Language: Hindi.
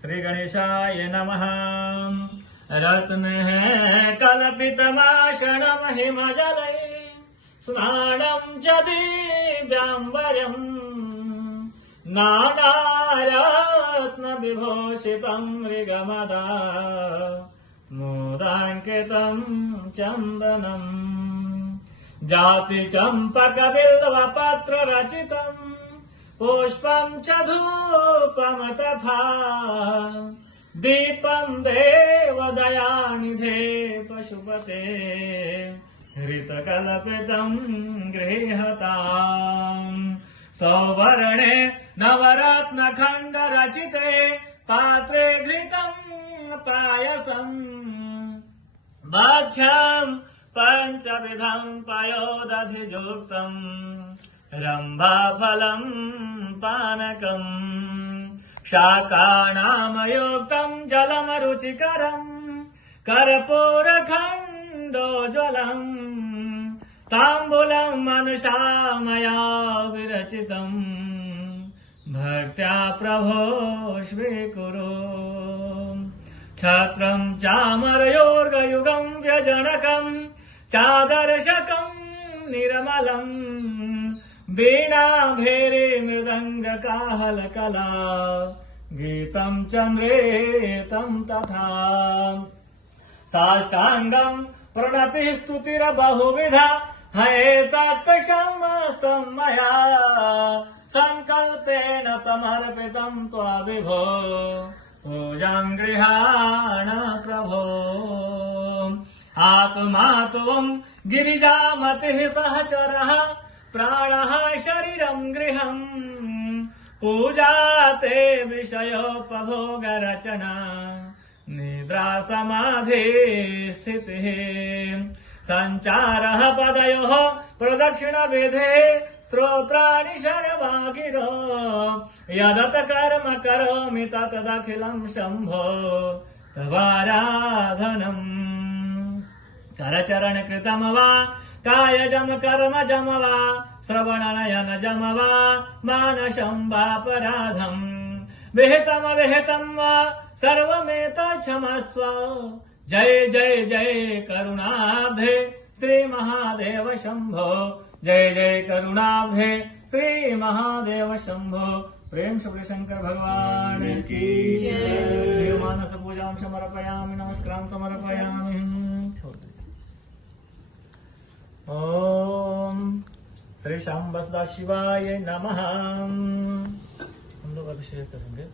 श्री गणेशाय नमः। रत्न है कल्पितमाशनम हिमजलै स्नानं च दिव्यांबरम् नानारत्न विभूषितं मृगमदा मोदाङ्कितं चन्दनम् जाति चंपक बिल्व पत्र रचितम् पुष्पं च धूपं तथा दीपं देवदयानिधे पशुपते हृतकल्पितं गृह्यताम् सौवर्णे नवरत्नखण्ड रचिते पात्रे घृतं पायसम् भक्ष्यं पञ्चविधं पयोदधियुक्तम् रम्भाफलं पानकम् शाकानामयुक्तं जलमरुचिकरम् कर्पूरखण्डोज्ज्वलम् ताम्बूलं मनुषा मया विरचितम् भक्त्या प्रभो स्वीकुरु छत्रं चामरयोर्गयुगं व्यजनकम् चादर्शकम् निर्मलम् वीणा भेरी मृदङ्गकाहलकला गीतं चन्द्रेतं तथा साष्टाङ्गं प्रणतिः स्तुतिर्बहुविधा हयेतत्समस्तं मया सङ्कल्पेन समर्पितं त्वविभो पूजां गृहाण प्रभो आत्मा त्वं गिरिजामतिः सहचरः प्राणः शरीरं गृहम् पूजा ते विषयोपभोगरचना निद्रा समाधि स्थितिः सञ्चारः पदयोः प्रदक्षिणविधे स्तोत्राणि शर्वागिरो यदत कर्म करोमि तदखिलं शम्भो तवाराधनम् करचरणकृतं वा कायजं कर्मजं वा श्रवणनयनजं वा मानसं वापराधम् विहितं वा सर्वमेतच्छमस्व जय जय जय करुणाब्धे श्री महादेव शंभो जय जय करुणाब्धे श्री महादेव शंभो प्रेम श्री शंकर भगवान की जय। मानस पूजां समर्पयामि नमस्कारान् समर्पयामि। ओम श्री शांब सदाशिवाय नमः। हम लोग अभिषेक करेंगे।